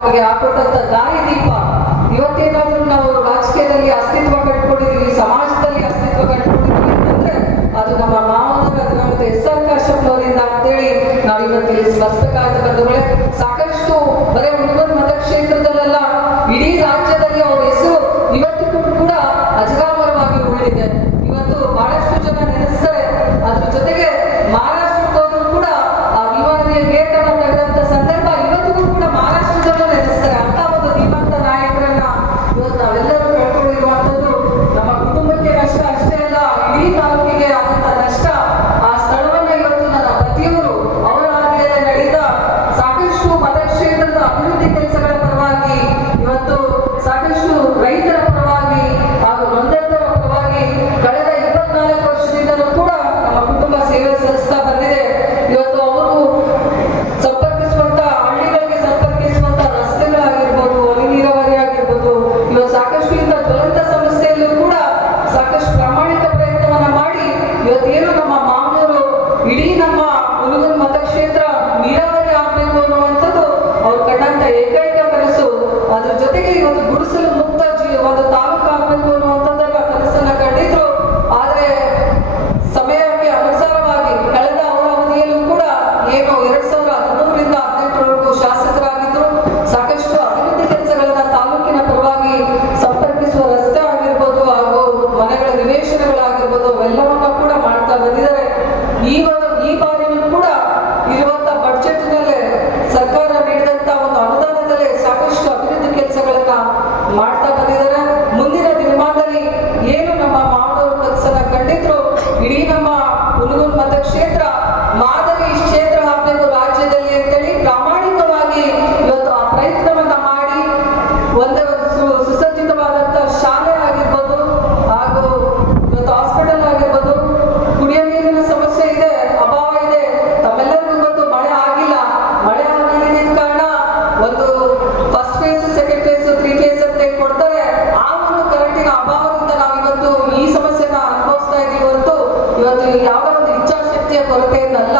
ಹಾಕೊಟ್ಟಂತ ದಾರಿ ದೀಪ. ಇವತ್ತೇನಾದ್ರೂ ನಾವು ರಾಜಕೀಯದಲ್ಲಿ ಅಸ್ತಿತ್ವ ಕಟ್ಕೊಂಡಿದೀವಿ, ಸಮಾಜದಲ್ಲಿ ಅಸ್ತಿತ್ವ ಕಟ್ಕೊಂಡಿದೀವಿ ಅಂತಂದ್ರೆ ಅದು ನಮ್ಮ ಮಾವನವರ ಎಸ್.ಆರ್. ಕಾಶ್ಯಪ್ನವರಿಂದ ಅಂತೇಳಿ ನಾವು ಇವತ್ತಿಲ್ಲಿ ಸ್ಮರಿಸಬೇಕಾದ ಬಂಧುಗಳೇ. ಸಾಕಷ್ಟು ಬರೀ ಹುಡುಗನ ಮತಕ್ಷೇತ್ರದಲ್ಲೆಲ್ಲ ಇಡೀ ರಾಜ್ಯದಲ್ಲಿ ಅವ್ರ ಹೆಸರು ಇವತ್ತಿಗೂ ಕೂಡ ಅಜರಾಮರವಾಗಿ ಉಳಿದಿದೆ. ಇವತ್ತು ಬಹಳಷ್ಟು ಜನ ನೆನೆಸ್ತಾರೆ. ಅದ್ರ ಜೊತೆಗೆ ಮಹಾರಾಷ್ಟ್ರದವರು ಕೂಡ ಆ ವಿಮಾನೀಯ ಗೇಟ್ ಅನ್ನು ತೆಗೆದಂತ ಸಂದರ್ಭ ಇವತ್ತಿಗೂ ಕೂಡ ಮಹಾರಾಷ್ಟ್ರದಲ್ಲೂ ನೆನೆಸ್ತಾರೆ. ಅಂತ ಒಂದು ಧೀಮಂತ ನಾಯಕರನ್ನ ಇವತ್ತು ನಾವೆಲ್ಲರೂ ಕಳ್ಕೊಂಡಿರುವಂತದ್ದು ನಮ್ಮ ಕುಟುಂಬಕ್ಕೆ ನಷ್ಟ ಅಷ್ಟೇ ಅಲ್ಲ, ಇಡೀ ತಾಲೂಕಿಗೆ ಆದಂತ ನಷ್ಟ. ಆ ಸ್ಥಳವನ್ನ ಇವತ್ತು ನನ್ನ ಪತಿಯವರು ಅವರ ಆಜ್ಞೆಯಲ್ಲಿ ನಡೆದ ಸಾಕಷ್ಟು ಮತಕ್ಷೇತ್ರದ ಅಭಿವೃದ್ಧಿ ಕೆಲಸಗಳ ಪರವಾಗಿ, ಇವತ್ತು ಸಾಕಷ್ಟು ರೈತರ ಪರವಾಗಿ ಹಾಗೂ ನೊಂದವರ ಪರವಾಗಿ ಕಳೆದ 24 ವರ್ಷದಿಂದಲೂ ಕೂಡ ನಮ್ಮ ಕುಟುಂಬ ಸೇವೆ ಸಲ್ಲಿಸ್ತಾ ಬಂದಿದೆ. ಇವತ್ತು ಅವರು ಸಂಪರ್ಕಿಸುವಂತ ಹಳ್ಳಿಗಳಿಗೆ ಸಂಪರ್ಕಿಸುವಂತ ರಸ್ತೆಗಳಾಗಿರ್ಬೋದು, ಹನಿ ನೀರಾವರಿ ಆಗಿರ್ಬೋದು, ಇವತ್ತು ಸಾಕಷ್ಟು ಇಂಥ ಜ್ವಲಂತ ಸಮಸ್ಯೆಯಲ್ಲೂ ಕೂಡ ಸಾಕಷ್ಟು ಪ್ರಾಮಾಣಿಕ ಪ್ರಯತ್ನವನ್ನ ಮಾಡಿ ಇವತ್ತೇನು ನಮ್ಮ ಮಾವನವರು ಇಡೀ ನಮ್ಮ ಹುಡುಗನ ಮತಕ್ಷೇತ್ರ ನೀರಾವರಿ ಆಗ್ಬೇಕು ಅನ್ನುವಂಥದ್ದು ಅವ್ರು ಕಂಡಂತ ಏಕೈಕ ಕನಸು. ಅದ್ರ ಜೊತೆಗೆ ಇವತ್ತು ಗುಡಿಸಲು ಮುಕ್ತ ಒಂದು ತಾಲೂಕು ಆಗ್ಬೇಕು ಅನ್ನುವಂಥದ್ದೆಲ್ಲ ಕನಸನ್ನ ಕಂಡಿದ್ರು. ಆದ್ರೆ ಸಮಯಕ್ಕೆ ಅನುಸಾರವಾಗಿ ಕಳೆದ ಅವರ ಅವಧಿಯಲ್ಲೂ ಕೂಡ ಏನು 2013ರಿಂದ 2018ರವರೆಗೂ ಶಾಸಕರಾಗಿದ್ರು. ಸಾಕಷ್ಟು ಅಭಿವೃದ್ಧಿ ಕೆಲಸಗಳನ್ನ ತಾಲೂಕಿನ ಪರವಾಗಿ ಸಂಪರ್ಕಿಸುವ ರಸ್ತೆ ಆಗಿರ್ಬೋದು ಹಾಗೂ ಮನೆಗಳ ನಿವೇಶನಗಳಾಗಿರ್ಬೋದು ಅವೆಲ್ಲವನ್ನ ಕೂಡ ಮಾಡ್ತಾ ಬಂದಿದ್ದಾರೆ. ಈ ಬಾರಿಯೂ ಕೂಡ ಇರುವಂತ ಬಡ್ಜೆಟ್ ನಲ್ಲೇ ಸರ್ಕಾರ ನೀಡಿದಂತ ಒಂದು ಅನುದಾನದಲ್ಲೇ ಸಾಕಷ್ಟು ಅಭಿವೃದ್ಧಿ ಕೆಲಸಗಳನ್ನ ಮಾಡ್ತಾ ಬಂದಿದ್ದಾರೆ. ಮುಂದಿನ ದಿನಮಾನದಲ್ಲಿ ಏನು ನಮ್ಮ ಮಾವನವರು ಕನಸನ್ನ ಕಂಡಿದ್ರು, ಇಡೀ ನಮ್ಮ ಹುಡುಗನ ಮತಕ್ಷೇತ್ರ ಮಾದರಿ ಕ್ಷೇತ್ರ ಆಗ್ಬೇಕು ರಾಜ್ಯದಲ್ಲಿ ಅಂತೇಳಿ ಪ್ರಾಮಾಣಿಕವಾಗಿ ಇವತ್ತು ಆ ಪ್ರಯತ್ನವನ್ನ ಮಾಡಿ ಒಂದೇ ಒಂದು ಸುಸಜ್ಜಿತವಾದಂತ ಶಾಲೆ ಆಗಿರ್ಬೋದು ಹಾಗೂ ಇವತ್ತು ಹಾಸ್ಪಿಟಲ್ ಆಗಿರ್ಬೋದು. ಕುಡಿಯೋ ನೀರಿನ ಸಮಸ್ಯೆ ಇದೆ, ಅಭಾವ ಇದೆ. ತಮ್ಮೆಲ್ಲರಿಗೂ ಇವತ್ತು ಮಳೆ ಆಗಿಲ್ಲ. ಮಳೆ ಆಗಿದ್ದ ಕಾರಣ ಒಂದು first phase, second phase, 3 phase ಅಂತ ಕೊಡ್ತಾರೆ. ಆ ಒಂದು ಕರೆಂಟಿನ ಅಭಾವದಿಂದ ನಾವಿವತ್ತು ಈ ಸಮಸ್ಯೆನ ಅನುಭವಿಸ್ತಾ ಇದೀವಿ ಹೊರತು ಇವತ್ತು ಯಾವುದೋ ಒಂದು ಇಚ್ಛಾಶಕ್ತಿಯ ಕೊರತೆಯಿಂದಲ್ಲ.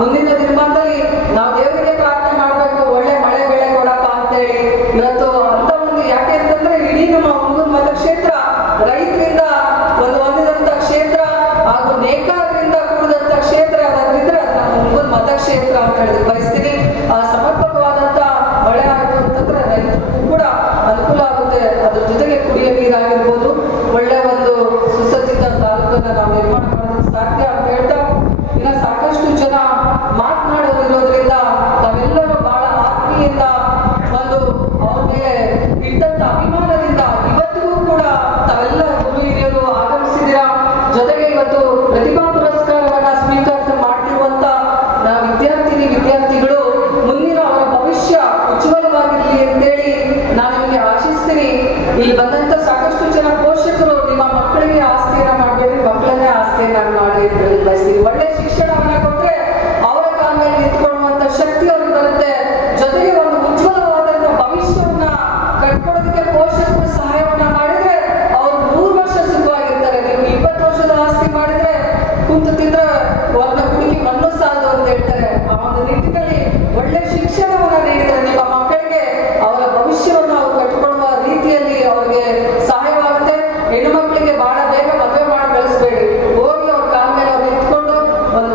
ಮುಂದಿನ ದಿನಮಾನದಲ್ಲಿ ನಾವು ದೇವರಿಗೆ ಪ್ರಾರ್ಥನೆ ಮಾಡಬೇಕು, ಒಳ್ಳೆ ಮಳೆ ಬೆಳೆ ಕೊಡಪ್ಪ ಅಂತೇಳಿ. ಇವತ್ತು ಅಂತ ಒಂದು ಯಾಕೆ ಅಂತಂದ್ರೆ ಇಡೀ ನಮ್ಮ ಹುಡುಗನ ಮತಕ್ಷೇತ್ರ ರೈತರಿಂದ ಹೊಂದಿದಂತ ಕ್ಷೇತ್ರ ಹಾಗೂ ನೇಕಾರರಿಂದ ಕೂಡಿದಂತ ಕ್ಷೇತ್ರ. ಅದರಿಂದ ನಮ್ಮ ಹುಡುಗನ ಮತಕ್ಷೇತ್ರ ಅಂತ ಹೇಳಿ ಬಯಸ್ತೀನಿ. ಆ ಸಮರ್ಪಕವಾದಂತ ಮಳೆ ಆಯಿತು ಅಂತಂದ್ರೆ ರೈತರಿಗೂ ಕೂಡ ಅನುಕೂಲ ಆಗುತ್ತೆ. ಅದ್ರ ಜೊತೆಗೆ ಕುಡಿಯೋ ನೀರಾಗಿರ್ಬೋದು, ಒಳ್ಳೆ ಒಂದು ಸುಸಜ್ಜಿತ ತಾಲೂಕನ್ನ ನಾವು ನಿರ್ಮಾಣ ಮಾಡೋದಕ್ಕೆ ಸಾಧ್ಯ ಅಂತ ಹೇಳ್ತಾ, ಇನ್ನ ಸಾಕಷ್ಟು ಜನ ಮಾತನಾಡೋರು ಇರೋದ್ರಿಂದ ತಾವೆಲ್ಲರೂ ಬಹಳ ಆತ್ಮೀಯಿಂದ ಒಂದು ಅವ್ರ ಮೇಲೆ ಇಟ್ಟಂತ ಅಭಿಮಾನದಿಂದ ಇವತ್ತಿಗೂ ಕೂಡ ತಾವೆಲ್ಲ ಗುರು ಹಿರಿಯರು ಆಗಮಿಸಿದಿರಾ. ಜೊತೆಗೆ ಇವತ್ತು ಪ್ರತಿಭಾ ಪುರಸ್ಕಾರವನ್ನ ಸ್ವೀಕಾರ ಮಾಡ್ತಿರುವಂತ ವಿದ್ಯಾರ್ಥಿಗಳು ಮುಂದಿನ ಅವರ ಭವಿಷ್ಯ ಉಜ್ವಲವಾಗಿರ್ಲಿ ಅಂತೇಳಿ ನಾನು ನಿಮಗೆ ಆಶಿಸ್ತೀನಿ. ಇಲ್ಲಿ ಬಂದಂತ ಸಾಕಷ್ಟು ಜನ ಪೋಷಕರು ನಿಮ್ಮ ಮಕ್ಕಳಿಗೆ ಆಸ್ತಿಯನ್ನ ಮಾಡಬೇಡಿ, ಮಕ್ಕಳನ್ನೇ ಆಸ್ತಿಯನ್ನ ಮಾಡಿ ಅಂತ ಹೇಳಿ ಬಯಸ್ತೀನಿ. ಒಳ್ಳೆ ಶಿಕ್ಷಣವನ್ನ ಕೊಟ್ರೆ ಅವರ ಕಾಲ ಮೇಲೆ ನಿಂತ್ಕೊಳ್ಳುವಂತ ಶಕ್ತಿ ಅವ್ರಿಗೆ ಬರುತ್ತೆ. ಜೊತೆಗೆ ಒಂದು ಉಜ್ವಲವಾದಂತ ಭವಿಷ್ಯವನ್ನ ಕಟ್ಕೊಡೋದಕ್ಕೆ ಪೋಷಕರು ಸಹಾಯವನ್ನ ಮಾಡಿದ್ರೆ ಅವ್ರು 100 ವರ್ಷ ಸುಖವಾಗಿರ್ತಾರೆ. ನೀವು 20 ವರ್ಷದ ಆಸ್ತಿ ಮಾಡಿದ್ರೆ ಕುಂತು ತಿಂದ್ರೆ ಒಂದು ಕುಡಿಕೆ ಮಣ್ಣು ಸಾಲದು ಅಂತ ಹೇಳ್ತಾರೆ. ಆ ಒಂದು ನಿಟ್ಟಿನಲ್ಲಿ ಒಳ್ಳೆ ಶಿಕ್ಷಣವನ್ನ ನೀಡಿದ್ರೆ ನಿಮ್ಮ ಮಕ್ಕಳಿಗೆ ಅವರ ಭವಿಷ್ಯವನ್ನ ಅವ್ರು ಕಟ್ಟಿಕೊಳ್ಳುವ ರೀತಿಯಲ್ಲಿ ಅವ್ರಿಗೆ ಸಹಾಯವಾಗುತ್ತೆ. ಹೆಣ್ಣು ಮಕ್ಕಳಿಗೆ ಬಹಳ ಬೇಗ ಮದುವೆ ಮಾಡಿ ಬೆಳೆಸಬೇಡಿ. ಹೋಗಿ ಅವ್ರ ಕಾಲ ಮೇಲೆ ಅವ್ರು ನಿಂತ್ಕೊಂಡು ಒಂದು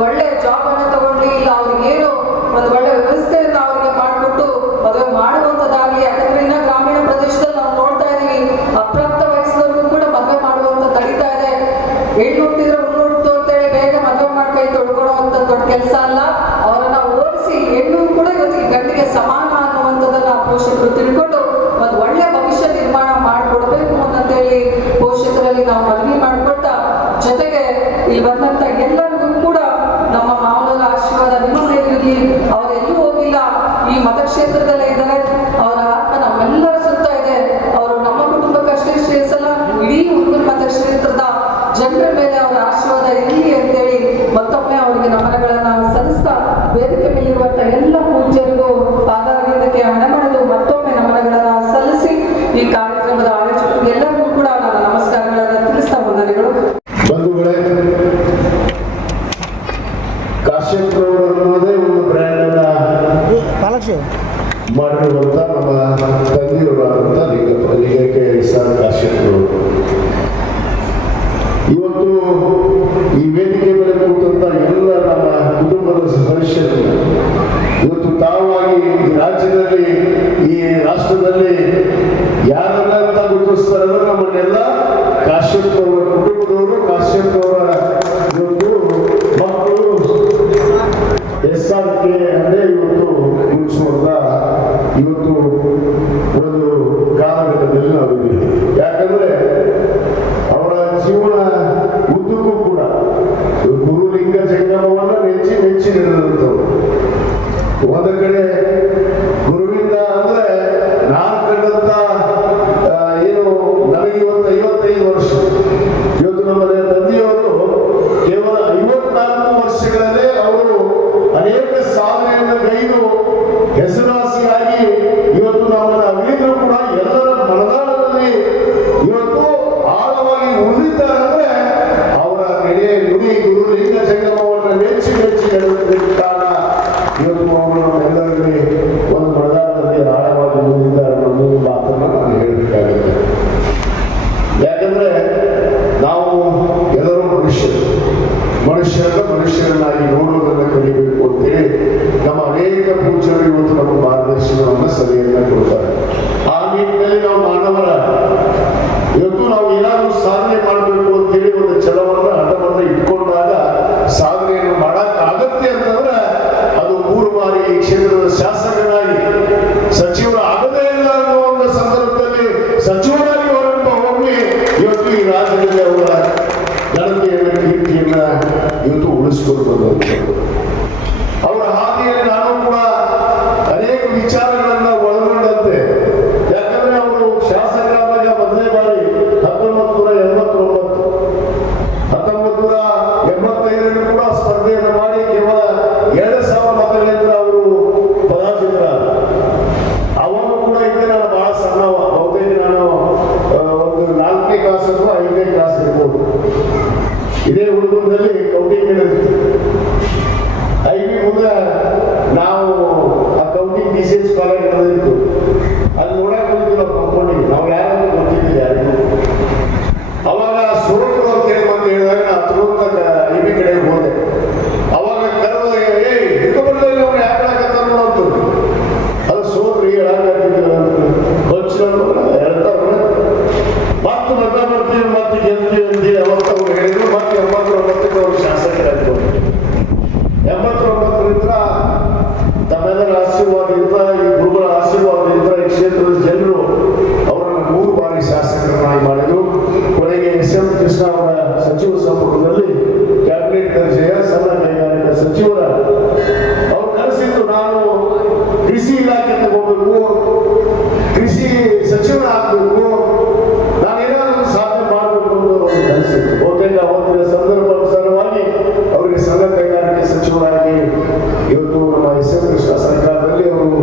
ತಂದೆಯವರಾದಂಥ ಲಿಂಗಕ್ಕೆ SR ಕಾಶ್ಯಪರು. ಇವತ್ತು ಈ ವೇದಿಕೆ ಮೇಲೆ ಕೂತಂತ ಎಲ್ಲ ನಮ್ಮ ಕುಟುಂಬದ ಸದಸ್ಯರು ಇವತ್ತು ತಾವಾಗಿ ಈ ರಾಜ್ಯದಲ್ಲಿ ಈ ರಾಷ್ಟ್ರದಲ್ಲಿ ಯಾರನ್ನ ಗುರುತಿಸ್ತಾರೆ ಅಂದ್ರೆ ನಮ್ಮನ್ನೆಲ್ಲ ಕಾಶ್ಯಪ್ ಅವರ ಕುಟುಂಬದವರು, ಕಾಶ್ಯಪ್ ಅವರ ಇವತ್ತು ಮಕ್ಕಳು SRK ಅಂದ್ರೆ ಇವತ್ತು ಗುರುತಿಸುವಂತ ಇವತ್ತು ಒಂದು ಕಾಲಘಟ್ಟದಲ್ಲಿ ನಾವಿದ್ದೀವಿ. ಯಾಕಂದ್ರೆ ಅವರ ಜೀವನ ಉದ್ದಕ್ಕೂ ಕೂಡ ಗುರುಲಿಂಗ ಜಂಗಮವನ್ನ ನೆಚ್ಚಿ ನಡೆದಂಥವ್ರು. ಒಂದು ಕಡೆ ಗುರುವಿಂದ ಅಂದ್ರೆ ನಾನು ಕಂಡಂತ ಏನು ನನಗೆ ಇವತ್ತು 55 ವರ್ಷ. ಇವತ್ತು ನಮ್ಮ ತಂದೆಯವರು ಕೇವಲ 54 ವರ್ಷಗಳಲ್ಲೇ ಅವರು ಅನೇಕ ಸಾಧನೆಯನ್ನು ಗೈದು ಹೆಸರುವಾಸಿಯಾಗಿ ಇವತ್ತು ನಮ್ಮನ್ನು ಅವಿದ್ರು ಕೂಡ ಎಲ್ಲರ ಮನದಾಳದಲ್ಲಿ ಇವತ್ತು ಆಳವಾಗಿ ಉಳಿದಿದ್ದಾರೆ. ಅಂದ್ರೆ ಅವರ ನೆಲೆ ನುಡಿ ಗುರುಲಿಂಗ ಜಂಗಮವನ್ನು ಮೆಚ್ಚಿ ನಡೆದಕ್ಕೆ ಕಾರಣ ಇವತ್ತು ಅವರು ಎಲ್ಲರಲ್ಲಿ ಒಂದು ಮನದಾಳದಲ್ಲಿ ಆಳವಾಗಿ ಉಳಿದಿದ್ದಾರೆ ಅನ್ನೋದು ಮಾತನ್ನ ನಾನು ಹೇಳಬೇಕಾಗುತ್ತೆ. ಯಾಕಂದ್ರೆ ನಾವು ಎಲ್ಲರೂ ಮನುಷ್ಯರನ್ನಾಗಿ ನೋಡುವುದನ್ನು ಕಲಿಬೇಕು ಅಂತೇಳಿ ನಮ್ಮ ಅನೇಕ ಪೂಜ್ಯರು ಇವತ್ತು ನಮ್ಮ ಮಾರ್ಗದರ್ಶನವನ್ನು ಸಲಹೆಯನ್ನ ಕೊಡ್ತಾರೆ. ಆ ನಿಟ್ಟಿನಲ್ಲಿ ನಾವು ಮಾನವರ ಇವತ್ತು ನಾವು ಏನಾದರೂ ಸಾಧನೆ ಮಾಡಬೇಕು ಅಂತೇಳಿ ಒಂದು ಛಲವನ್ನ ಹಠವನ್ನ ಇಟ್ಕೊಂಡಾಗ ಸಾಧನೆಯನ್ನು ಮಾಡಕ್ಕಾಗತ್ತೆ ಅಂತಂದ್ರೆ ಅದು 3 ಬಾರಿ ಈ ಕ್ಷೇತ್ರದ ಶಾಸಕರಾಗಿ ಸಚಿವರು ಆಗದೇ ಇಲ್ಲ ಅನ್ನೋ ಒಂದು ಸಂದರ್ಭದಲ್ಲಿ ಸಚಿವರಾಗಿ ಹೊರಟ ಹೋಗಿ ಇವತ್ತು ಈ ರಾಜ್ಯದಲ್ಲಿ ಅವರ ಘನತೆಯನ್ನು ಕೀರ್ತಿಯನ್ನ ಇವತ್ತು ಉಳಿಸಿಕೊಂಡು ಬಂದಂಥದ್ದು. ಅವರ ಹಾದಿಯಲ್ಲಿ ನಾನು ಕೂಡ ಅನೇಕ ವಿಚಾರಗಳನ್ನ ಒಳಗೊಂಡಂತೆ. ಯಾಕಂದ್ರೆ ಅವರು ಶಾಸಕರಾದಾಗ ಮೊದಲನೇ ಬಾರಿ 1985 ಕೂಡ ಸ್ಪರ್ಧೆಯನ್ನು ಮಾಡಿ ಕೇವಲ 2,000 ಮತಗಳಿಂದ ಅವರು ಪರಾಜಿತರಾದರು. ಅವಾಗ ಕೂಡ ಇದ್ದೆ ನಾನು ಬಹಳ ಸಣ್ಣವ, ಬಹುತೇಕ ನಾನು ಒಂದು 4ನೇ ಕ್ಲಾಸ್ ಅಥವಾ 5ನೇ ಕ್ಲಾಸ್ ಇರ್ಬೋದು. ಇದೇ ಹುಡುಗದಲ್ಲಿ ಕೌಟಿಂಗ್ ಐವಿ ಮುಂದೆ ನಾವು ಆ ಕೌಟಿಂಗ್ DCS ಕಾಲೇಜ್ ಇತ್ತು. ಅಲ್ಲಿ ನೋಡಕ್ ಹೋಗಿದ್ವಿ ನಾವು ಕಂಪೌಂಡಿಗೆ. ನಾವು ಯಾರು ಗೊತ್ತಿದ್ದಿಲ್ಲ ಯಾರಿಗೂ. ಅವಾಗ ಸೋಟರು ಅಂತ ಹೇಳಿ ಬಂದು ಹೇಳಿದಾಗ ನಾವು ತುರುಂತ ಐವಿ ಕಡೆಗೆ ಹೋದೆ. ಅವಾಗ ಕರೆದು ಹಿಡ್ಕೊಂಡ್ಬಂದ್ರೆ ಅವ್ರು ಯಾಕೆ ಹೇಳಕತ್ತ ನೋಡಂತು. ಅದು ಸೋಟ್ರು ಹೇಳಾಕತ್ತಿದ್ರು ಹೇಳ್ತಾರ ಮತ್ತೆ ಬರ್ತೀವಿ ಮತ್ತೆ ಗೆಲ್ತೀವಿ ಅಂತೇಳಿ ಅವತ್ತು ಅವ್ರು ಹೇಳಿದ್ರು. ಮತ್ತೆ 89ಕ್ಕೆ ಅವರು ಶಾಸಕರಾಗ್ತಾರೆ. 89ರಿಂದ ತಮ್ಮೆಲ್ಲರ ಆಶೀರ್ವಾದದಿಂದ, ಈ ಗುರುಗಳ ಆಶೀರ್ವಾದದಿಂದ ಈ ಕ್ಷೇತ್ರದ ಜನರು ಅವರನ್ನು 3 ಬಾರಿ ಶಾಸಕರನ್ನಾಗಿ ಮಾಡಿದ್ರು. ಕೊನೆಗೆ SM ಕೃಷ್ಣ ಅವರ ಸಚಿವ ಸಂಪುಟದಲ್ಲಿ ಕ್ಯಾಬಿನೆಟ್ ದರ್ಜೆಯ ಸಣ್ಣ ಕೈಗಾರಿಕಾ ಸಚಿವರ ಅವ್ರು ಕರೆಸಿದ್ದು ನಾನು ಕೃಷಿ ಇಲಾಖೆ ತಗೋಬೇಕು, ಕೃಷಿ ಸಚಿವರ ಆಗ್ಬೇಕು, ನಾನೇನಾದ್ರೂ ಸಾಧನೆ ಮಾಡಬೇಕು ಅಂತ ಒಂದು ಕನಸಿತ್ತು. ಬಹುತೇಕ ಅವತ್ತಿನ ಸಂದರ್ಭಾನುಸಾರವಾಗಿ ಅವರಿಗೆ ಸಣ್ಣ ಕೈಗಾರಿಕೆ ಸಚಿವರಾಗಿ ಇವತ್ತು ನಮ್ಮ SM ಕೃಷ್ಣ ಸರ್ಕಾರದಲ್ಲಿ ಅವರು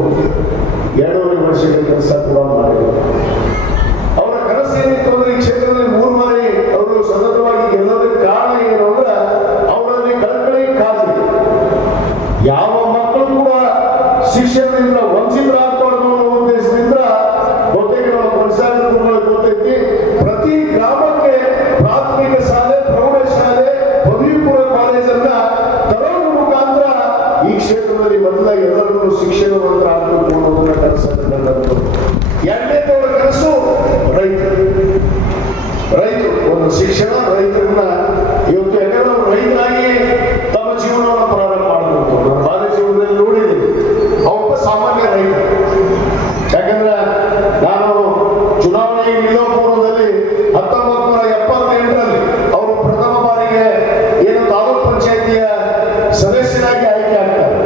2.5 ವರ್ಷಗಳ ಕೆಲಸ ಕೂಡ ಮಾಡಿದರು. ಅವರ ಕನಸೇನಿತ್ತು ಅಂದ್ರೆ ಈ ಕ್ಷೇತ್ರದಲ್ಲಿ 3 ಬಾರಿ ಅವರು ಸತತವಾಗಿ ಗೆಲ್ಲೋದಕ್ಕೆ ಕಾರಣ ಏನು ಅಂದ್ರೆ ಅವರಲ್ಲಿ ಕಳಕಳಿ ಕಾಳಜಿ. ಯಾವ ಮಕ್ಕಳು ಕೂಡ ಶಿಕ್ಷಣದಿಂದ ವಂಚಿತರಾಗಬಾರ್ದು ಅನ್ನೋ ಉದ್ದೇಶದಿಂದ ಬಹುತೇಕ ನಮ್ಮ ಪಂಚಾಯತ್ ಗೊತ್ತೈತಿ, ಪ್ರತಿ ಗ್ರಾಮಕ್ಕೆ ಪ್ರಾಥಮಿಕ ಶಾಲೆ, ಪ್ರೌಢಶಾಲೆ, ಪದವಿ ಪೂರ್ವ ಕಾಲೇಜನ್ನ ತರೋದ್ರ ಮುಖಾಂತರ ಈ ಕ್ಷೇತ್ರದಲ್ಲಿ ಮೊದಲಾಗಿ ಎಲ್ಲರಿಗೂ ಶಿಕ್ಷಣವನ್ನು ಆಗಬೇಕು ಅನ್ನೋದನ್ನ ಕನಸು. ಎರಡನೇದವರ ಕನಸು ರೈತರು. ಒಂದು ಶಿಕ್ಷಣ ರೈತರನ್ನ ಇವತ್ತು ಯಾಕಂದ್ರೆ ಅವರು ರೈತರಾಗಿ ತಮ್ಮ ಜೀವನವನ್ನು ಪ್ರಾರಂಭ ಮಾಡಬೇಕು. ನಾನು ಬಾಲ್ಯ ಜೀವನದಲ್ಲಿ ನೋಡಿದ್ದೀನಿ ಅವೊಬ್ಬ ಸಾಮಾನ್ಯ ರೈತ. ಯಾಕಂದ್ರೆ ನಾನು ಚುನಾವಣೆಗೆ ನಿಲ್ಲೋ ಪೂರ್ವದಲ್ಲಿ 1978ರಲ್ಲಿ ಅವರು ಪ್ರಥಮ ಬಾರಿಗೆ ಏನು ತಾಲೂಕ್ ಪಂಚಾಯಿತಿಯ ಸದಸ್ಯರಾಗಿ ಆಯ್ಕೆ ಆಗ್ತಾರೆ.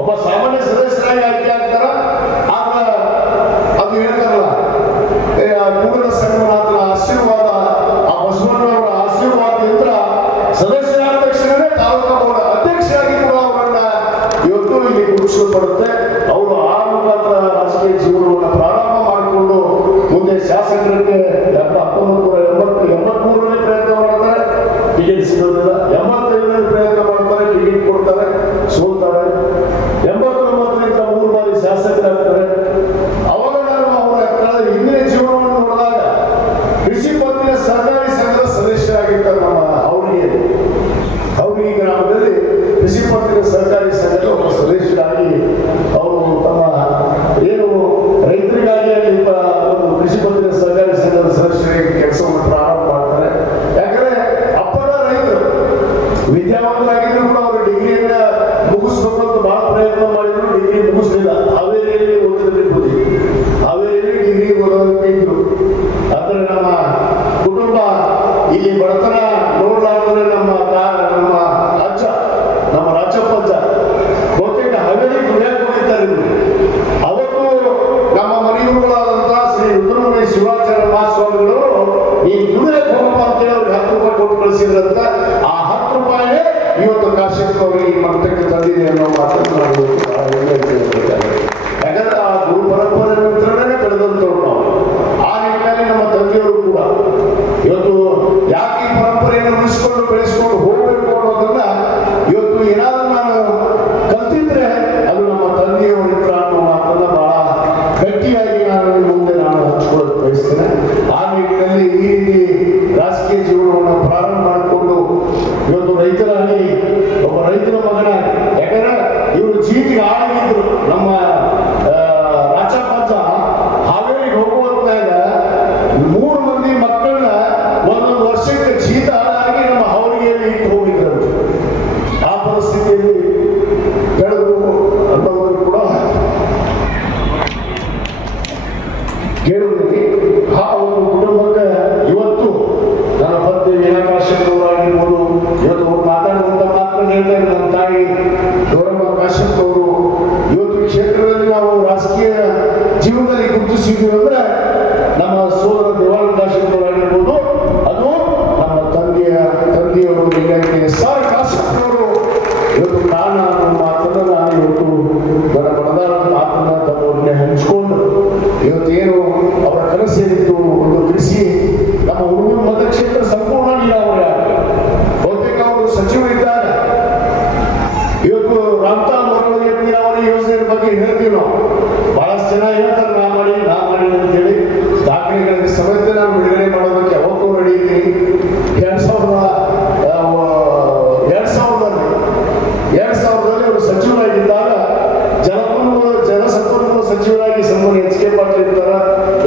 ಒಬ್ಬ ಸಾಮಾನ್ಯ ಸದಸ್ಯರಾಗಿ ಆಯ್ಕೆ ಆಗ್ತಾರ. ಆಗ ಅದು ಹೇಳ್ತಾರಲ್ಲ, ಕೂಡಲ ಸಂಗಮನಾಥನ ಆಶೀರ್ವಾದ, ಆ ಬಸವಣ್ಣವರ ಆಶೀರ್ವಾದದಿಂದ ಸದಸ್ಯರಾದ ತಕ್ಷಣವೇ ತಾಲೂಕಾ ಬೋರ್ಡ್ ಅಧ್ಯಕ್ಷರಾಗಿ ಕೂಡ ಅವರನ್ನ ಇವತ್ತು ಇಲ್ಲಿ ಗುರುತಿಸಲ್ಪಡುತ್ತೆ. ಅವರು ಆ ಮುಖಾಂತರ ರಾಜಕೀಯ ಜೀವನವನ್ನು ಪ್ರಾರಂಭ ಮಾಡಿಕೊಂಡು ಮುಂದೆ ಶಾಸಕರಿಗೆ 1983ರಲ್ಲಿ ಪ್ರಯತ್ನ ಮಾಡ್ತಾರೆ, ಟಿಕೆಟ್ ಸಿಗೋದಿಲ್ಲ. 85ರಲ್ಲಿ ಪ್ರಯತ್ನ ಮಾಡ್ತಾರೆ, ಟಿಕೆಟ್ ಕೊಡ್ತಾರೆ, ಸೋಲ್ತಾರೆ. 89ರಿಂದ 3 ಬಾರಿ ಶಾಸಕರಾಗ್ತಾರೆ. ಅವಾಗ ನಾನು ರುದ್ರಮುನಿ ಶಿವಾಚಾರ್ಯ ಮಹಾಸ್ವಾಮಿಗಳು ಈ ದುಡಿಯಕ್ಕೆ ಹೋಗಪ್ಪ ಅಂತೇಳಿ ಅವ್ರಿಗೆ 10 ರೂಪಾಯಿ ಕೊಟ್ಟು ಕಳಿಸಿದ್ರಂತ. ಆ 10 ರೂಪಾಯಿನೇ ಇವತ್ತು ಕಾಶ್ಯಪ್ ಅವರಿಗೆ ಈ ಮಟ್ಟಕ್ಕೆ ತಂದಿದೆ ಅನ್ನೋ ಮಾತನ್ನು ನಾವು ಯಾಕಂದ್ರೆ ಆ ಗುರು ಪರಂಪರೆ ಮಿತ್ರನೇ ಬೆಳೆದಂತವ್ರು ನಾವು. ಆ ನಿಟ್ಟಿನಲ್ಲಿ ನಮ್ಮ ತಂದೆಯವರು ಕೂಡ ಇವತ್ತು ಯಾಕೆ ಈ ಪರಂಪರೆಯನ್ನು ಉಳಿಸಿಕೊಂಡು ಬೆಳೆಸಿಕೊಂಡು ಹೋಗಬೇಕು ಅನ್ನೋದನ್ನ ಇವತ್ತು ಏನಾದ್ರೂ ನಾನು ಕಲ್ತಿದ್ರೆ ಅದು ನಮ್ಮ ತಂದೆಯವರಿದ್ರ ಅನ್ನೋ ಮಾತನ್ನ ಬಹಳ ಗಟ್ಟಿಯಾಗಿ ನಾನು ಮುಂದೆ ನಾನು ಹಂಚ್ಕೊಳ್ಳೋಕೆ ಬಯಸ್ತೇನೆ. ಆ ನಿಟ್ಟಿನಲ್ಲಿ ಈ ರೀತಿ ರಾಜಕೀಯ ಜೀವನವನ್ನು ಪ್ರಾರಂಭ ಮಾಡಿಕೊಂಡು ಇವತ್ತು ರೈತರಾಗಿ ಒಬ್ಬ ರೈತರ ಮಗನ, ಯಾಕಂದ್ರೆ ಇವರು ಜೀತಿಗೆ ಆಳಿದ್ರು. ನಮ್ಮ ರಾಚಪಾಚ ಹಾವೇರಿಗೆ ಹೋಗುವಂತಾಗ 3 ಮಂದಿ ಮಕ್ಕಳನ್ನ ಒಂದೊಂದು ವರ್ಷಕ್ಕೆ ಜೀತ ಆಗಿ ನಮ್ಮ ಹಾವಳಿಗೆಯಲ್ಲಿ ಇಟ್ಟು ಹೋಗಿದ್ರು. ಆ ಪರಿಸ್ಥಿತಿಯಲ್ಲಿ ಬೆಳೆದು ಅನ್ನೋರು ಕೂಡ ಕೇಳುವುದಕ್ಕೆ ಆ ಒಂದು ಕುಟುಂಬಕ್ಕೆ ಇವತ್ತು ನನ್ನ ಪತ್ನಿ ವೀಣಾಕಾಶ್ಯಪ್ರವರಾಗಿರ್ಬೋದು, ಇವತ್ತು ಅವ್ರು ಮಾತಾಡುವಂತ ಮಾತನ್ನು ಹೇಳ್ತಾರೆ. ನನ್ನ ತಾಯಿ ಗೌರಮ್ಮ ಕಾಶ್ಯಪ್ ಅವರು ಇವತ್ತು ಈ ಕ್ಷೇತ್ರದಲ್ಲಿ ನಾವು ರಾಜಕೀಯ ಜೀವನದಲ್ಲಿ ಗುರುತಿಸಿದ್ವಿ ಅಂದ್ರೆ ನಮ್ಮ ಸೋದರ ದೇವಾನಂದ ಕಾಶ್ಯಪ್ರವರಾಗಿರ್ಬೋದು, ಅದು ನಮ್ಮ ತಂದೆಯವರು ಹೀಗಾಗಿ SR ಕಾಶ್ಯಪ್ರವರು ಇವತ್ತು ಕಾರಣ ಅನ್ನೋ ಮಾತನ್ನು ನಾನು ಇವತ್ತು ನನ್ನ ಮನದಾಳದ ಮಾತನ್ನ ತಮ್ಮೊಡನೆ ಹಂಚಿಕೊಂಡು ಇವತ್ತೇನು ಅವರ ಕನಸೇನಿತ್ತು ಒಂದು ಕೃಷಿ ನಮ್ಮ ಹುಡುಗರ ಮತಕ್ಷೇತ್ರ ಸಂಪೂರ್ಣ ನೀರಾವರಿ ಆಗಿದೆ. ಬಹುತೇಕ ಅವರು ಸಚಿವರಿದ್ದಾರೆ. ಇವತ್ತು ರಾಮತಾಲ್ ಮರವಳಿಗೆ ನೀರಾವರಿ ಯೋಜನೆ ಬಗ್ಗೆ ಹೇಳ್ತೀವಿ ನಾವು. ಬಹಳಷ್ಟು ಜನ ಹೇಳ್ತಾರೆ ನಾ ಮಾಡಿ ಅಂತ ಹೇಳಿ ದಾಖಲೆಗಳಿಗೆ ಸಮೇತ ನಾನು ಬಿಡುಗಡೆ ಮಾಡೋದಕ್ಕೆ ಯಾವತ್ತೂ ರೆಡಿ ಇದ್ದೀನಿ. 2000ರಲ್ಲಿ ಅವರು ಸಚಿವರಾಗಿದ್ದಾಗ ಜಲಸಂಪನ್ಮೂಲ ಸಚಿವರಾಗಿ ಸನ್ಮಾನ್ಯ HK ಪಾಟೀಲ್ ಇರ್ತಾರ,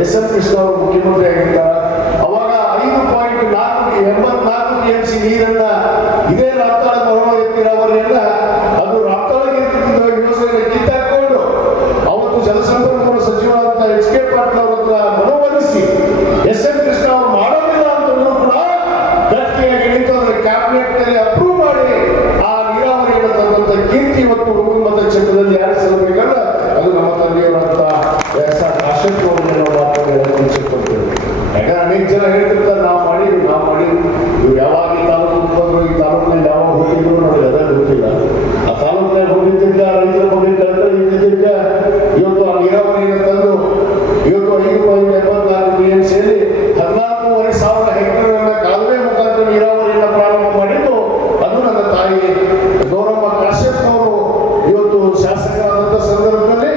SN ಕೃಷ್ಣ ಅವರು ಮುಖ್ಯಮಂತ್ರಿ ಆಗಿರ್ತಾರ. ಅವಾಗ 5.84 TMC ನೀರನ್ನ ಇದೇ ರಾಪ್ತಾಳ ಮರವಳಿಗೆ ನೀರಾವರಿಯನ್ನ ಅದು ರಾಪ್ತಾಳಿಗೆ ಯೋಜನೆ ಕಿತ್ತಾಕೊಂಡು ಅವತ್ತು ಜಲಸಂಪನ್ಮೂಲ ಸಚಿವರಾದಂತ HK ಪಾಟೀಲ್ ಅವರ ಹತ್ರ ಮನವೊಲಿಸಿ SN ಕೃಷ್ಣ ಅವರು ಮಾಡೋದಿಲ್ಲ ಅಂತಂದ್ರೂ ಕೂಡ ಗಟ್ಟಿಯಾಗಿ ನಿಂತು ಅದರ ಕ್ಯಾಬಿನೆಟ್ ನಲ್ಲಿ ಅಪ್ರೂವ್ ಮಾಡಿ ಆ ನೀರಾವರಿಯನ್ನು ತಂದಂತ ಕೀರ್ತಿ ಇವತ್ತು ಹುಡುಗರ ಮತಕ್ಷೇತ್ರದಲ್ಲಿ ಯಾರು ಸಲ್ಲಬೇಕಲ್ಲ ಅದು ನಮ್ಮ ತಂದೆಯವರಂತ SR ಕಾಶ್ಯಪ್ ಅವರನ್ನು ಮಾತನಾಡ್ತೇವೆ. ಯಾಕಂದ್ರೆ ಅನೇಕ ಜನ ಹೇಳ್ತಿರ್ತಾರೆ ನಾವು ಮಾಡಿ ಇವ್ರು ಯಾವಾಗ ಈ ತಾಲೂಕು ಬಂದ್ರು, ಈ ತಾಲೂಕಿನಲ್ಲಿ ಯಾವಾಗ ಹೋಗಿದ್ರು ನಮಗೆ ಅದೇ ಗೊತ್ತಿಲ್ಲ. ಆ ತಾಲೂಕಿನಲ್ಲಿ ಹೋಗಿದ್ದ ರೈತರ ಬಗ್ಗೆ ಕಳೆದ್ರೆ ಇದ್ದಿದ್ದ ಇವತ್ತು ಆ ನೀರಾವರಿಯನ್ನು ತಂದು ಇವತ್ತು 5.84 TMCಯಲ್ಲಿ 14,500 ಹೆಕ್ಟೇರ್ ಕಾಲುವೆ ಮುಖಾಂತರ ನೀರಾವರಿಯನ್ನು ಪ್ರಾರಂಭ ಮಾಡಿದ್ದು ಅದು ನನ್ನ ತಾಯಿ ಗೌರಮ್ಮ ಕಾಶ್ಯಪ್ ಅವರು ಇವತ್ತು ಶಾಸಕರಾದಂಥ ಸಂದರ್ಭದಲ್ಲಿ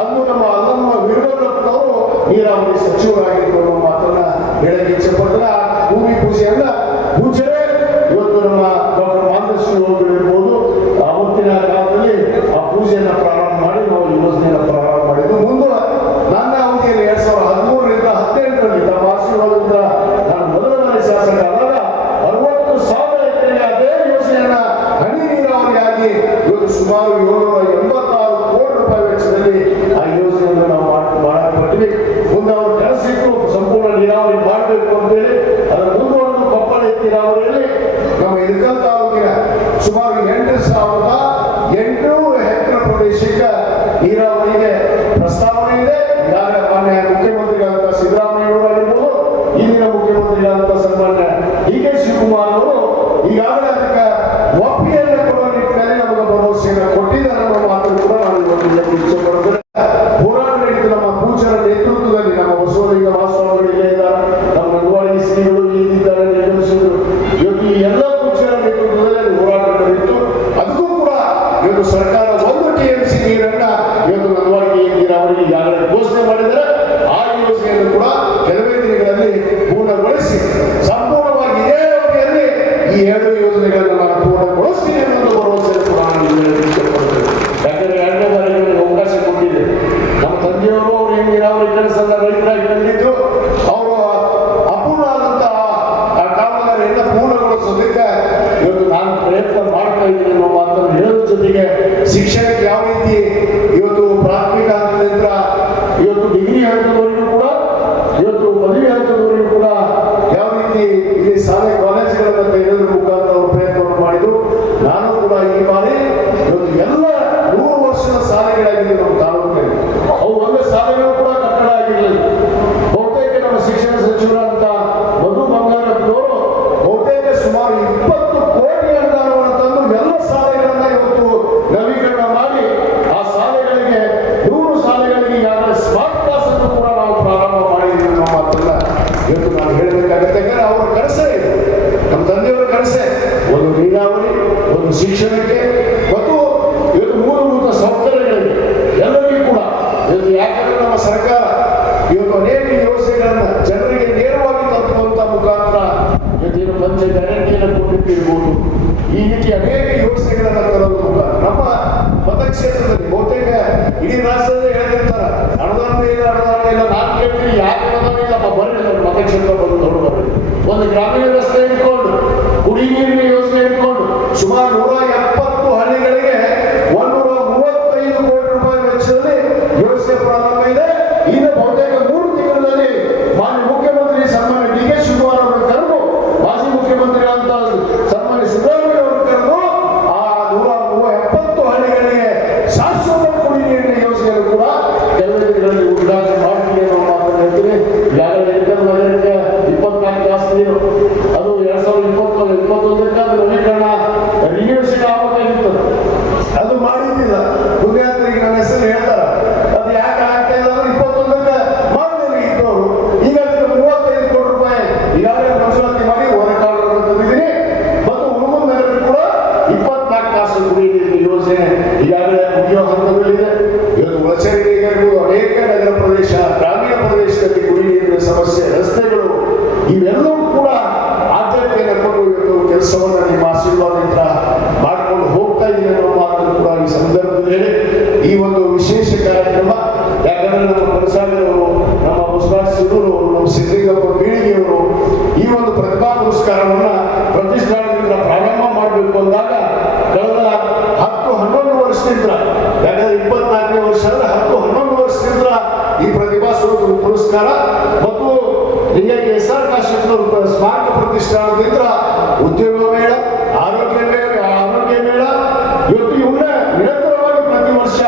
ಅಂದು ನಮ್ಮ ಅಲ್ಲಮ್ಮ ವೀರಭದ್ರಪ್ಪನವರು ನೀರಾವರಿ ಸಚಿವರಾಗಿರುವ ಮಾತನ್ನ ಹೇಳಕ್ಕೆ ಇಚ್ಛೆಪಟ್ಟರೆ ಆ ಭೂಮಿ ಪೂಜೆಯನ್ನ ಪೂಜೆಯೇ ಇವತ್ತು ನಮ್ಮ ಡಾಕ್ಟರ್ ಮಾಂತೇಶ್ವರ ಅವರು ಇರ್ಬೋದು ಅವತ್ತಿನ ಕಾಲದಲ್ಲಿ ಆ ಪೂಜೆಯನ್ನ ಪ್ರಾರಂಭ ಮಾಡಿ ನಾವು ಯೋಜನೆಯನ್ನು ಪ್ರಾರಂಭ ಮಾಡಿದ್ದು. ಮುಂದೆ ನನ್ನ ಅವಧಿಯಲ್ಲಿ 2013ರಿಂದ 2018ರಲ್ಲಿ ನಮ್ಮ ಆಶೀರ್ವಾದದಿಂದ ನಾನು ಮೊದಲ ಬಾರಿ ಶಾಸಕ ಆದಾಗ 60,000 ಎಕರೆಗೆ ಅದೇ ಯೋಜನೆಯನ್ನ ಹನಿ ನೀರಾವರಿಯಾಗಿ ಇವತ್ತು ಸುಮಾರು 786 ಕೋಟಿ ರೂಪಾಯಿ ವೆಚ್ಚದಲ್ಲಿ ಆ ಯೋಜನೆಯನ್ನು ನಾವು ಮಾಡಲ್ಪಟ್ಟಿವಿ. ಮುಂದೆ ಅವರು ಕೆಲಸಿಟ್ಟು ಸಂಪೂರ್ಣ ನೀರಾವರಿ ಮಾಡಬೇಕು ಅಂತೇಳಿ ಅದರ ಮುಂದುವರೆದು ಕೊಪ್ಪಳ ನೀರಾವರಿಯಲ್ಲಿ ನಮ್ಮ ಇಳಕಲ್ ತಾಲೂಕಿನ ಸುಮಾರು 8,800 ಹೆಕ್ಟೇರ್ ಪ್ರದೇಶಕ್ಕೆ ನೀರಾವರಿಗೆ ಪ್ರಸ್ತಾವನೆ ಇದೆ. ಈಗಾಗಲೇ ಮಾನ್ಯ ಮುಖ್ಯಮಂತ್ರಿಗಳಾದಂಥ ಸಿದ್ದರಾಮಯ್ಯನವರಾಗಿರ್ಬೋದು, ಇಂದಿನ ಮುಖ್ಯಮಂತ್ರಿಗಳಾದಂಥ ಸನ್ಮಾನ್ಯ DK ಶಿವಕುಮಾರ್ ಅವರು ಈಗಾಗಲೇ ಅದಕ್ಕೆ ಒಪ್ಪಿಗೆಯನ್ನು ಕೊಡುವ ನಿಟ್ಟಿನಲ್ಲಿ ನಮಗೆ ಭರವಸೆಯನ್ನು ಕೊಟ್ಟಿದ್ದಾರೆ ಅನ್ನೋ ಮಾತನ್ನು ಕೂಡ ನಾನು ಇವತ್ತು ಇಚ್ಛೆ ಪಡುತ್ತೇನೆ. ಹೋರಾಟ ನಡೀತು ನಮ್ಮ ಪೂಜಾರ ನೇತೃತ್ವದಲ್ಲಿ. ನಮ್ಮ ಬಸವಲಿಂಗ ಮಹಾಸ್ವಾಮಿಗಳು ಇಲ್ಲೇ ಇದ್ದಾರೆ, ನಮ್ಮ ರಂಗವಾಡಿ ಶ್ರೀಗಳು ಇಲ್ಲಿದ್ದಾರೆ, ನಿರ್ಗಮಿಸಿದ್ರು. ಇವತ್ತು ಈ ಎಲ್ಲ ಪೂಜಾರ ನೇತೃತ್ವದಲ್ಲಿ ಹೋರಾಟ ನಡೆಯಿತು. ಅದಕ್ಕೂ ಕೂಡ ಇವತ್ತು ಸರ್ಕಾರ 1 TMC ನೀರನ್ನ ಇವತ್ತು ರಂಗವಾಡಿಗೆ ನೀರಾವರಿಗೆ ಈಗಾಗಲೇ ಘೋಷಣೆ ಮಾಡಿದರೆ ಆ ಯೋಜನೆಯನ್ನು ಕೂಡ ಕೆಲವೇ ದಿನಗಳಲ್ಲಿ ಪೂರ್ಣಗೊಳಿಸಿ ಸಂಪೂರ್ಣವಾಗಿ ಇದೇ ಅವಧಿಯಲ್ಲಿ ಈ 2 ಯೋಜನೆಗಳನ್ನು ನಾನು ಪೂರ್ಣಗೊಳಿಸ್ತೀನಿ ಅನ್ನೋದು ಭರವಸೆ ಕೂಡ ಯಾಕಂದ್ರೆ 2ನೇ ಬಾರಿಗೆ ಅವಕಾಶ ಕೊಟ್ಟಿದೆ. ನಮ್ಮ ತಂದೆಯವರು ಅವರು ಈ ನೀರಾವರಿ ಕೆಲಸದ ರೈತರಾಗಿ ಕಂಡಿದ್ದು ಅವರು ಅಪೂರ್ಣ ಆದಂತಹ ಆ ಕಾಮಗಾರಿಯನ್ನು ಪೂರ್ಣಗೊಳಿಸೋದಕ್ಕೆ ಇವತ್ತು ನಾನು ಪ್ರಯತ್ನ ಮಾಡ್ತಾ ಇದ್ದೀನಿ ಅನ್ನೋ ಮಾತನ್ನು ಹೇಳೋದ್ರ ಜೊತೆಗೆ ಶಿಕ್ಷಣಕ್ಕೆ ಯಾವ ರೀತಿ ಇವತ್ತು ಪ್ರಾಥಮಿಕ ಹಂತದಿಂದ ಇವತ್ತು ಡಿಗ್ರಿ ಹಂತದವರೆಗೂ ಕೂಡ ಇವತ್ತು ಪದವಿ ಹಂತದವರೆಗೂ ಕೂಡ ಯಾವ ರೀತಿ ಇಲ್ಲಿ ಶಾಲೆ ಕಾಲೇಜುಗಳನ್ನು ತೆಗೆಯೋದ್ರ ಮುಖಾಂತರ ಅವರು ಪ್ರಯತ್ನವನ್ನು ಮಾಡಿದ್ರು. ನಾನು ಕೂಡ ಈ ಬಾರಿ ಇವತ್ತು ಎಲ್ಲ 100 ವರ್ಷದ ಶಾಲೆಗಳಾಗಿದೆ ನಮ್ಮ ತಾಲೂಕಿನಲ್ಲಿ. ಅವು ಒಂದೇ ಶಾಲೆಗಳು ಕೂಡ ಕಟ್ಟಡ ಆಗಿರಲಿಲ್ಲ. ಇರ್ಬೋದು. ಈ ರೀತಿ ಅನೇಕ ಯೋಜನೆಗಳನ್ನ ತರೋದು ಮುಖಾಂತರ ನಮ್ಮ ಮತಕ್ಷೇತ್ರದಲ್ಲಿ ಬಹುತೇಕ ಇಡೀ ರಾಜ್ಯದಲ್ಲಿ ಹೇಳ್ತಿರ್ತಾರ ಅನುದಾನ ಇಲ್ಲ ನಾನು ಕೇಳ್ತೀನಿ ಯಾಕೆ ಅನುದಾನ ಇಲ್ಲಪ್ಪ ಬರ್ರಿ ನಮ್ಮ ಮತಕ್ಷೇತ್ರ ಬಂದು ನೋಡ್ಬರ್ರಿ. ಒಂದು ಗ್ರಾಮೀಣ ರಸ್ತೆ ಇಟ್ಕೊಂಡು ಕುಡಿ ನೀರಿನ ಯೋಜನೆ ಇಟ್ಕೊಂಡು ಸುಮಾರು 170 ಹಳ್ಳಿಗಳಿಗೆ 135 ಕೋಟಿ ರೂಪಾಯಿ ವೆಚ್ಚದಲ್ಲಿ ಯೋಜನೆ ಪ್ರಾರಂಭ ಇದೆ. ಇನ್ನು ಬಹುತೇಕ 3 ತಿಂಗಳಲ್ಲಿ ಮಾನ್ಯ ಮುಖ್ಯಮಂತ್ರಿ ಸನ್ಮಾನ್ಯ ಡಿ ಕೆ ಶಿವಕುಮಾರ್ ಅವರ ಕರೆದು ಮಾಜಿ ಮುಖ್ಯಮಂತ್ರಿಗಳಂತ ಸನ್ಮಾನ್ಯ ಸಿದ್ದರಾಮಯ್ಯ ಅವರ ಕರೆದು ಆ 170 ಹಳ್ಳಿಗಳಿಗೆ ಶಾಶ್ವತ ಕುಡಿ ನೀರಿನ ಯೋಜನೆಯನ್ನು ಕೂಡ ಕೆಲವೇ ದಿನಗಳಲ್ಲಿ ಉದ್ಘಾಟನೆ ಮಾಡ್ತೀನಿ ಅನ್ನೋ ಮಾತನ್ನು ಹೇಳ್ತೀನಿ. ಈಗಾಗಲೇ 24 ತಾಸು ನೀರು ಅದು 2021 ಅದು ನವೀಕರಣ ರಿನ್ಯೂವೇಷನ್ ಆಗಬೇಕಾಗಿತ್ತು, ಅದು ಮಾಡಿದ್ದಿಲ್ಲ. ಪುಣ್ಯಾತ್ರಿಗೆ ನನ್ನ ಹೆಸರು ಹೇಳ್ತಾರ ಅದು ಯಾಕೆ ಆಗ್ತಾ ಇಲ್ಲ ಅಂದ್ರೆ 21ಕ್ಕೆ ಮಾಡಲಿ ಇದ್ದವರು. ಈಗ 35 ಕೋಟಿ ರೂಪಾಯಿ ಈಗಾಗಲೇ ಮಂಜೂರಾತಿ ಮಾಡಿ ಹೊರಕಾಡನ್ನು ತಂದಿದ್ದೀನಿ. ಮತ್ತು ಹುಡುಗನ ನಗರ ಕೂಡ 24 ತಾಸು ಕುಡಿ ನೀರಿನ ಯೋಜನೆ ಈಗಾಗಲೇ ಮುಗಿಯೋ ಹಂತದಲ್ಲಿದೆ. ಇವತ್ತು ಒಳಚರಂಡಿ ಇರ್ಬೋದು, ಅನೇಕ ನಗರ ಪ್ರದೇಶ ಗ್ರಾಮೀಣ ಪ್ರದೇಶದಲ್ಲಿ ಕುಡಿ ನೀರಿನ ಸಮಸ್ಯೆ, ರಸ್ತೆಗಳು ಇವೆಲ್ಲವೂ ಕೂಡ ಆದ್ಯತೆಯನ್ನು ಕೊಟ್ಟು ಇವತ್ತು ಕೆಲಸವನ್ನು ನಿಮ್ಮ ಆಶೀರ್ವಾದದಿಂದ ಮಾಡ್ಕೊಂಡು ಹೋಗ್ತಾ ಇದ್ದೀನಿ ಅನ್ನೋ ಮಾತನ್ನು ಕೂಡ ಈ ಸಂದರ್ಭದಲ್ಲಿ ಹೇಳಿ ಈ ಒಂದು ವಿಶೇಷ ಕಾರ್ಯಕ್ರಮ. ಯಾಕಂದ್ರೆ ನಮ್ಮ ಕನಸಾಗಿಯವರು, ನಮ್ಮ ಮುಸ್ತಾಫ್ ಸಿರೂರು, ನಮ್ಮ ಸಿದ್ದಲಿಂಗಪ್ಪ ಬೀಳಿಗೆಯವರು ಈ ಒಂದು ಪ್ರತಿಭಾ ಪುರಸ್ಕಾರವನ್ನ ಪ್ರತಿಷ್ಠಾನದಿಂದ ಪ್ರಾರಂಭ ಮಾಡಬೇಕು ಅಂದಾಗ ಕಳೆದ 10-11 ವರ್ಷದಿಂದ, ಯಾಕಂದ್ರೆ 24ನೇ ವರ್ಷ ಅಂದ್ರೆ 10-11 ವರ್ಷದಿಂದ ಈ ಪ್ರತಿಭಾ ಪುರಸ್ಕಾರ ಮತ್ತು ಹೀಗಾಗಿ SR ಕಾಶ್ಯಪ್ನವರು ಸ್ಮಾರಕ ಪ್ರತಿಷ್ಠಾನದಿಂದ ಉದ್ಯೋಗ ಮೇಳ, ಆರೋಗ್ಯ ಮೇಳ ಇವತ್ತು ಇವನ್ನ ನಿರಂತರವಾಗಿ ಪ್ರತಿ ವರ್ಷ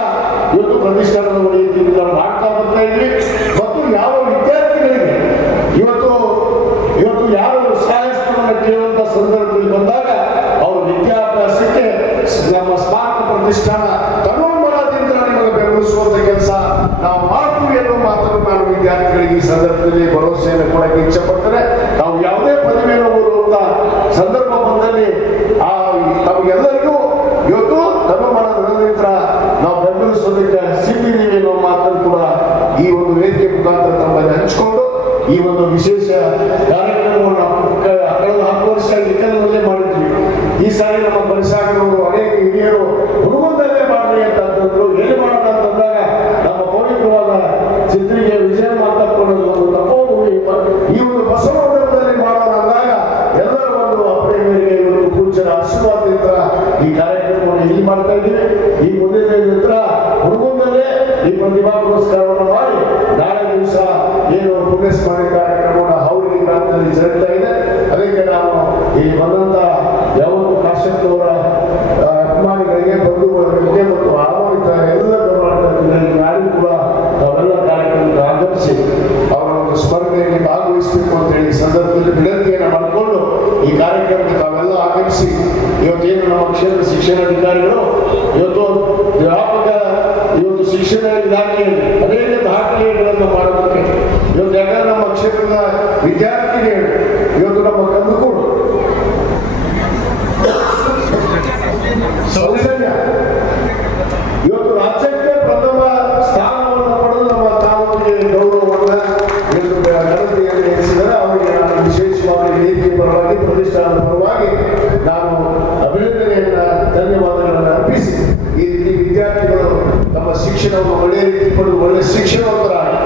ಇವತ್ತು ಪ್ರತಿಷ್ಠಾನದ ವಲಯದಿಂದ ಮಾಡ್ತಾ ಬರ್ತಾ ಇದ್ವಿ. ಮತ್ತು ಯಾವ ವಿದ್ಯಾರ್ಥಿಗಳಿಗೆ ಇವತ್ತು ಯಾರು ಸಹಾಯಸ್ಥಾನವನ್ನು ಕೇಳುವಂತ ಸಂದರ್ಭದಲ್ಲಿ ಬಂದಾಗ ಅವ್ರ ವಿದ್ಯಾಭ್ಯಾಸಕ್ಕೆ ನಮ್ಮ ಸ್ಮಾರಕ ಪ್ರತಿಷ್ಠಾನ ತನ್ನೋನ್ಮನದಿಂದ ನಿಮಗೆ ಬೆಂಬಲಿಸುವಂತ ಕೆಲಸ ನಾವು ಮಾಡ್ತೀವಿ ಅನ್ನೋ ಮಾತನ್ನು ನಾನು ವಿದ್ಯಾರ್ಥಿಗಳಿಗೆ ಈ ಸಂದರ್ಭದಲ್ಲಿ ಭರವಸೆಯನ್ನು ಕೊಡಕ್ಕೆ ಇಚ್ಛೆ ಪಡ್ತಾರೆ. ನಾವು ಯಾವುದೇ ಪದವಿಯನ್ನು ಓದುವಂತ ಸಂದರ್ಭ ಬಂದಲ್ಲಿ ನಮಗೆಲ್ಲರಿಗೂ ಇವತ್ತು ತನುಮನದಿಂದ ನಾವು ಬೆಂಬಲಿಸೋದಕ್ಕೆ ಸಿದ್ಧಿದ್ದೀವಿ ಅನ್ನೋ ಮಾತನ್ನು ಕೂಡ ಈ ಒಂದು ವೇದಿಕೆ ಮುಖಾಂತರ ತಮ್ಮಲ್ಲಿ ಹಂಚಿಕೊಂಡು ಈ ಒಂದು ವಿಶೇಷ ಕಾರ್ಯಕ್ರಮವನ್ನು ಕಳೆದ 10 ವರ್ಷ ನಿಖಲ್ನಲ್ಲೇ ಮಾಡಿದ್ವಿ. ಈ ಸಾರಿ ನಮ್ಮ ಪರಿಸಾಗರವರು ಅನೇಕ ಹಿರಿಯರು ಹುಡುಗದಲ್ಲೇ ಮಾಡ್ರಿ ಅಂತಂದ್ರು. ಏನು ಮಾಡೋಣ ಅಂತಂದಾಗ ನಮ್ಮ ಪವಿತ್ರವಾದ ಚಿತ್ರಿಗೆ ವಿಜಯ ಮಾತಕ್ಕೊಂಡದ್ದು ಒಂದು ತಪೋಭೂಮಿ ಈ ಒಂದು ಬಸವನಗರದಲ್ಲಿ ಮಾಡೋಣ ಅಂದಾಗ ಎಲ್ಲರ ಒಂದು ಅಪ್ಪಣೆ ಮೇರೆಗೆ ಇವತ್ತು ಪೂಜ್ಯರ ಆಶೀರ್ವಾದದಿಂದ ಈ ಕಾರ್ಯಕ್ರಮವನ್ನು ಇಲ್ಲಿ ಮಾಡ್ತಾ ಇದ್ದೀವಿ. ಈ ಮುಂದಿನ ನಂತರ ಹುಡುಗದಲ್ಲೇ ಈ ಪ್ರತಿಭಾ ಪುರಸ್ಕಾರವನ್ನು ಮಾಡಿ ನಾಳೆ ದಿವಸ ಏನು ಪುಣ್ಯ ಸ್ಮರಣೆ ಕಾರ್ಯಕ್ರಮವನ್ನು ಹೌರಿ ಗ್ರಾಮದಲ್ಲಿ ಜರುಗ್ತಾ ಇದೆ. ಅದಕ್ಕೆ ನಾವು ಇಲ್ಲಿ ಬಂದಂತ ಯಾವತ್ತು ಕಾಶ್ಯಪ್ನವರ ಅಭಿಮಾನಿಗಳಿಗೆ ಬಂಧುಗಳಿಗೆ ಮತ್ತು ಆಹ್ವಾನಿತ ಎಲ್ಲ ಗಮನಿತರಿಗೆ ಯಾರಿಗೂ ಕೂಡ ತಾವೆಲ್ಲ ಕಾರ್ಯಕ್ರಮಕ್ಕೆ ಆಗಮಿಸಿ ಅವರ ಒಂದು ಸ್ಮರಣೆಯಲ್ಲಿ ಭಾಗವಹಿಸಬೇಕು ಅಂತ ಹೇಳಿ ಸಂದರ್ಭದಲ್ಲಿ ವಿನಂತಿಯನ್ನು ಮಾಡಿಕೊಂಡು ಈ ಕಾರ್ಯಕ್ರಮಕ್ಕೆ ತಾವೆಲ್ಲ ಆಗಮಿಸಿ ಇವತ್ತೇನು ನಮ್ಮ ಕ್ಷೇತ್ರ ಶಿಕ್ಷಣಾಧಿಕಾರಿಗಳು ಇವತ್ತು ವ್ಯಾಪಕ ಶಿಕ್ಷಣ ಇಲಾಖೆಯಲ್ಲಿ ಅನೇಕ ದಾಖಲೆಗಳನ್ನು ಮಾಡೋದಕ್ಕೆ ಇವತ್ತು ಯಾಕಂದ್ರೆ ನಮ್ಮ ಕ್ಷೇತ್ರದ ವಿದ್ಯಾರ್ಥಿಗಳು ಇವತ್ತು ನಮ್ಮ ಕಂದುಕೂರು ಸೌಜನ್ಯ ಇವತ್ತು ರಾಜ್ಯಕ್ಕೆ ಪ್ರಥಮ ಸ್ಥಾನವನ್ನು ಪಡೆದು ನಮ್ಮ ತಾಲೂಕಿಗೆ ಗೌರವವನ್ನು ಗಣತಿಯನ್ನು ನಡೆಸಿದರೆ ಅವರಿಗೆ ನಾನು ವಿಶೇಷವಾಗಿ ವೇದಿಕೆ ಪರವಾಗಿ ಪ್ರತಿಷ್ಠಾನದ ಪರವಾಗಿ ನಾನು ಅಭಿನಂದನೆಯನ್ನ ಧನ್ಯವಾದಗಳನ್ನು ಅರ್ಪಿಸಿ ಈ ರೀತಿ ವಿದ್ಯಾರ್ಥಿಗಳು ನಮ್ಮ ಶಿಕ್ಷಣವನ್ನು ಒಳ್ಳೆಯ ರೀತಿ ಪಡೆದು ಒಳ್ಳೆಯ ಶಿಕ್ಷಣವಂತರಾಗಿ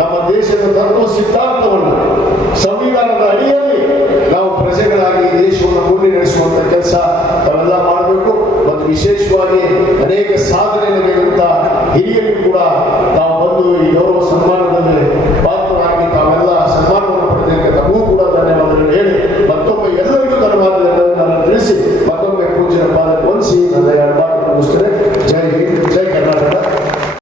ನಮ್ಮ ದೇಶದ ತತ್ವ ಸಿದ್ಧಾಂತವನ್ನು ಸಂವಿಧಾನದ ಅಡಿಯಲ್ಲಿ ನಾವು ಪ್ರಜೆಗಳಾಗಿ ದೇಶವನ್ನು ಮುನ್ನಡೆಸುವಂತ ಕೆಲಸ ತಾವೆಲ್ಲ ಮಾಡಬೇಕು. ಮತ್ತು ವಿಶೇಷವಾಗಿ ಅನೇಕ ಸಾಧನೆ